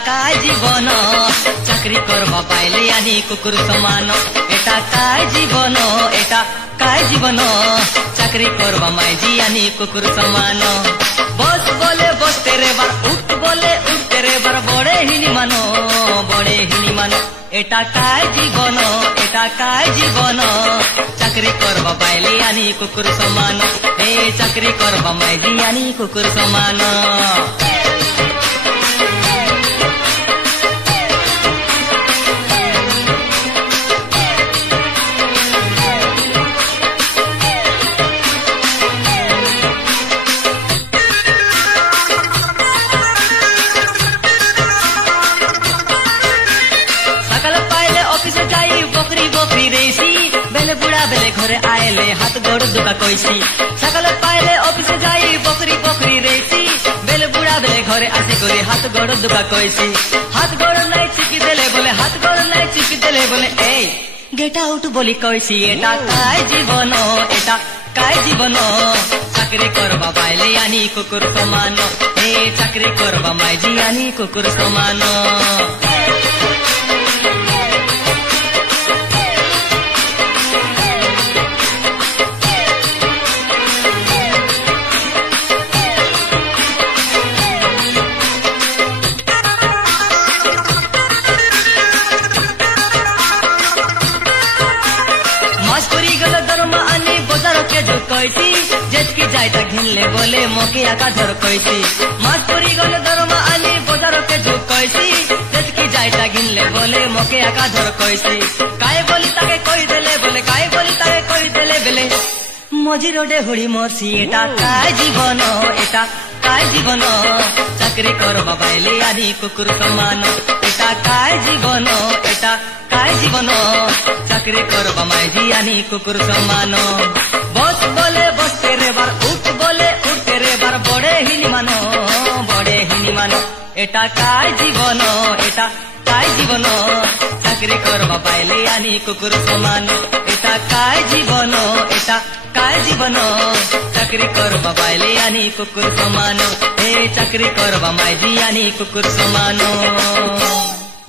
काय जीवन চাকরি করবা পাইলে আনি কুকুর সমান এটা काय জীবন এটা काय জীবন চাকরি করবা মাইজি আনি কুকুর সমান বস বলে বসতে রে বার উঠ বলে উঠতে রে বার বড়ে হিনি মানো এটা काय জীবন এটা काय জীবন চাকরি করবা পাইলে আনি কুকুর সমান এ চাকরি করবা মাইজি আনি কুকুর সমান অফিসে যাই বকরি বকরি রেছি বেলে বুড়া বেলে ঘরে আইলে হাত গোড় দুকা কইছি সকালে পাইলে অফিসে যাই বকরি বকরি রেছি বেলে বুড়া বেলে ঘরে আসি করে হাত গোড় দুকা কইছি হাত গোড় নাই চিপি দেলে বলে হাত গোড় নাই চিপি দেলে বলে এই গেট আউট বলি কইছি এটা काय জীবন এটা काय জীবন চাকরি করবা পাইলে আনি কুকুর সমান এ চাকরি করবা মাইজি আনি কুকুর সমান কইছি যেতকি যাইতা ঘিনলে বলে মোকে একা ধর কইছি মাছ পরি গলে দরমা আনি বজারকে ঝুক কইছি যেতকি যাইতা ঘিনলে বলে মোকে একা ধর কইছি কায় বলি তাকে কই দেলে বলে কায় বলি তাকে কই দেলে বলে মজি রোডে হুড়ি মরছি এটা काय জীবন এটা काय জীবন চাকরি করবা পাইলে আনি কুকুর সমান এটা काय জীবন এটা काय জীবন চাকরি করবা মাইজি আনি কুকুর সমান বস বলে বসতে রে বার উঠ বলে উঠতে রে বার বড়ে হিনি মানো এটা काय জীবন এটা काय জীবন চাকরি করবা পাইলে আনি কুকুর সমান এটা काय জীবন এটা काय জীবন চাকরি করবা পাইলে আনি কুকুর সমান এ চাকরি করবা মাইজি আনি কুকুর সমান